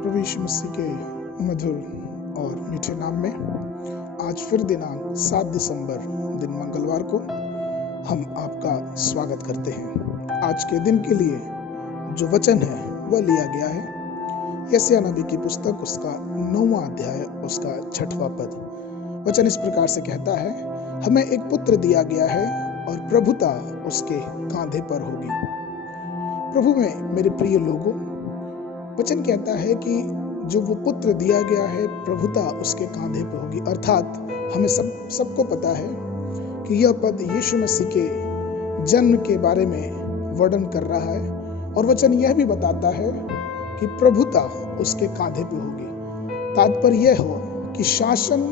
प्रभु यीशु मसीह के मधुर और मीठे नाम में आज फिर दिनांक 7 दिसंबर दिन मंगलवार को हम आपका स्वागत करते हैं। आज के दिन के लिए जो वचन है वह लिया गया है यशायाह नबी की पुस्तक उसका 9वां अध्याय उसका 6वां पद। वचन इस प्रकार से कहता है, हमें एक पुत्र दिया गया है और प्रभुता उसके कांधे पर होगी। प्रभु में मेरे प्रिय लोगों, वचन कहता है कि जो वो पुत्र दिया गया है प्रभुता उसके कांधे पे होगी। अर्थात हमें सबको पता है कि यह पद यीशु मसीह के जन्म के बारे में वर्णन कर रहा है और वचन यह भी बताता है कि प्रभुता उसके कांधे पे होगी। तात्पर्य यह हो कि शासन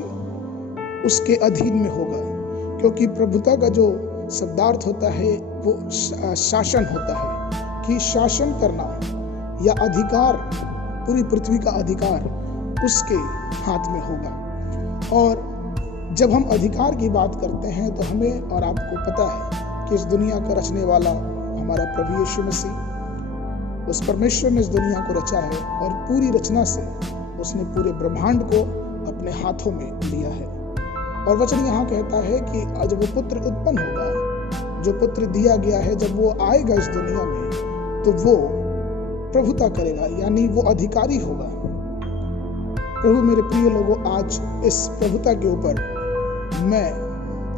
उसके अधीन में होगा, क्योंकि प्रभुता का जो शब्दार्थ होता है वो शासन होता है कि शासन करना या अधिकार, पूरी पृथ्वी का अधिकार उसके हाथ में होगा। और जब हम अधिकार की बात करते हैं तो हमें और आपको पता है कि इस दुनिया का रचने वाला हमारा प्रभु यीशु मसीह, उस परमेश्वर ने इस दुनिया को रचा है और पूरी रचना से उसने पूरे ब्रह्मांड को अपने हाथों में लिया है। और वचन यहाँ कहता है कि जब वो पुत्र उत्पन्न होगा, जो पुत्र दिया गया है, जब वो आएगा इस दुनिया में तो वो प्रभुता करेगा, यानी वो अधिकारी होगा। प्रभु मेरे प्रिय लोगों, आज इस प्रभुता के ऊपर मैं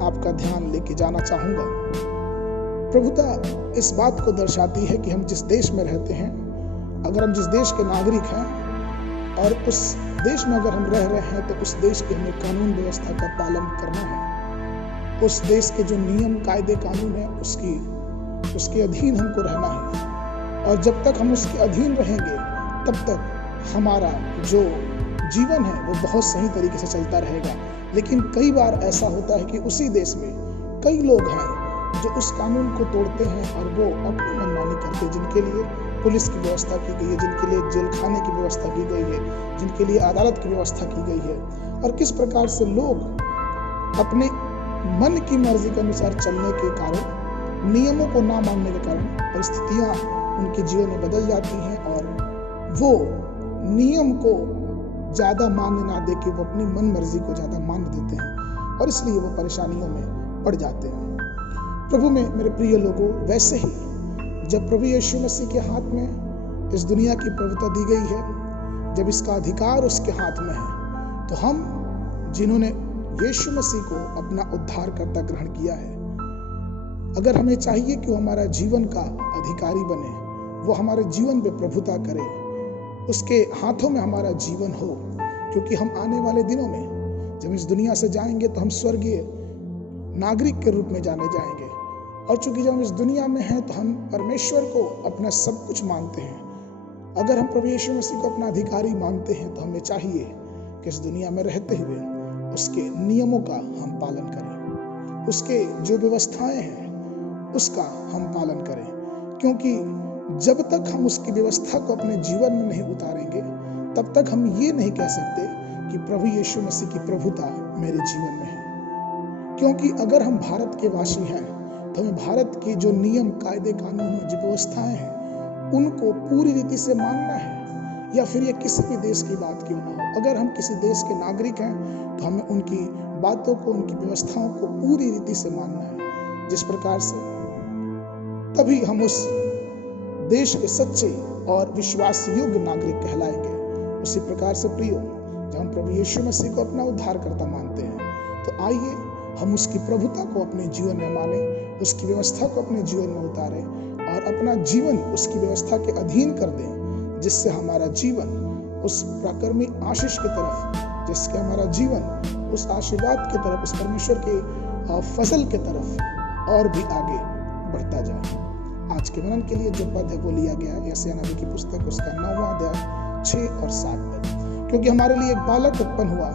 आपका ध्यान लेके जाना चाहूंगा। प्रभुता इस बात को दर्शाती है कि हम जिस देश में रहते हैं, अगर हम जिस देश के नागरिक हैं और उस देश में अगर हम रह रहे हैं तो उस देश के हमें कानून व्यवस्था का पालन करना है। उस देश के जो नियम कायदे कानून है उसके अधीन हमको रहना है। और जब तक हम उसके अधीन रहेंगे तब तक हमारा जो जीवन है वो बहुत सही तरीके से चलता रहेगा। लेकिन कई बार ऐसा होता है कि उसी देश में कई लोग हैं जो उस कानून को तोड़ते हैं और वो अपनी मनमानी करते हैं, जिनके लिए पुलिस की व्यवस्था की गई है, जिनके लिए जेल खाने की व्यवस्था की गई है, जिनके लिए अदालत की व्यवस्था की गई है। और किस प्रकार से लोग अपने मन की मर्जी के अनुसार चलने के कारण, नियमों को ना मानने के कारण परिस्थितियां उनके जीवन में बदल जाती हैं और वो नियम को ज्यादा मान्य ना दे के वो अपनी मन मर्जी को ज्यादा मान देते हैं और इसलिए वो परेशानियों में पड़ जाते हैं। प्रभु में मेरे प्रिय लोगों, वैसे ही जब प्रभु यीशु मसीह के हाथ में इस दुनिया की प्रभुता दी गई है, जब इसका अधिकार उसके हाथ में है, तो हम जिन्होंने यीशु मसीह को अपना उद्धारकर्ता ग्रहण किया है, अगर हमें चाहिए कि वो हमारा जीवन का अधिकारी बने, वो हमारे जीवन पे प्रभुता करे, उसके हाथों में हमारा जीवन हो, क्योंकि हम आने वाले दिनों में जब इस दुनिया से जाएंगे तो हम स्वर्गीय नागरिक के रूप में जाने जाएंगे। और चूंकि जब हम इस दुनिया में हैं तो हम परमेश्वर को अपना सब कुछ मानते हैं। अगर हम प्रभु यीशु मसीह को अपना अधिकारी मानते हैं तो हमें चाहिए कि इस दुनिया में रहते हुए उसके नियमों का हम पालन करें, उसके जो व्यवस्थाएं हैं उसका हम पालन करें, क्योंकि जब तक हम उसकी व्यवस्था को अपने जीवन में नहीं उतारेंगे तब तक हम ये नहीं कह सकते कि प्रभु यीशु मसीह की प्रभुता मेरे जीवन में है। क्योंकि अगर हम भारत के वासी हैं तो हमें भारत के जो नियम कायदे कानून जो व्यवस्थाएं हैं उनको पूरी रीति से मानना है, या फिर ये किसी भी देश की बात क्यों ना हो। अगर हम किसी देश के नागरिक हैं तो हमें उनकी बातों को, उनकी व्यवस्थाओं को पूरी रीति से मानना है, जिस प्रकार से तभी हम उस देश के सच्चे और विश्वास योग्य नागरिक कहलाएंगे। उसी प्रकार से प्रियो, जब हम प्रभु यीशु मसीह को अपना उद्धारकर्ता मानते हैं तो आइए हम उसकी प्रभुता को अपने जीवन में माने, उसकी व्यवस्था को अपने जीवन में उतारें और अपना जीवन उसकी व्यवस्था के अधीन कर दें, जिससे हमारा जीवन उस प्राकृतिक आशीष की तरफ, जिससे हमारा जीवन उस आशीर्वाद की तरफ, उस परमेश्वर के फसल की तरफ और भी आगे बढ़ता जाए। आज के मनन के लिए जो पद है वो लिया गया है यशायाह नबी की पुस्तक उसका 9वां अध्याय 6 और 7 पद। क्योंकि हमारे लिए एक बालक उत्पन्न हुआ,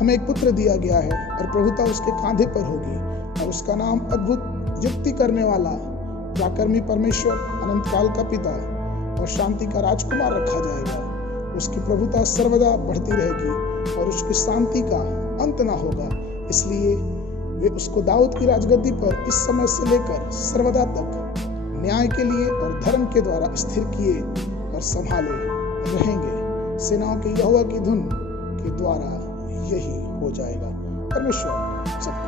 हमें एक पुत्र दिया गया है और प्रभुता उसके कांधे पर होगी और उसका नाम अद्भुत, युक्ति करने वाला, पराक्रमी परमेश्वर, अनंत काल का पिता और शांति का राजकुमार रखा जाएगा। उसकी प्रभुता सर्वदा बढ़ती रहेगी और उसकी शांति का अंत ना होगा। इसलिए वे उसको दाऊद की राजगद्दी पर इस समय से लेकर सर्वदा तक न्याय के लिए और धर्म के द्वारा स्थिर किए और संभाले रहेंगे। सेनाओं के यहोवा की धुन के द्वारा यही हो जाएगा। परमेश्वर सब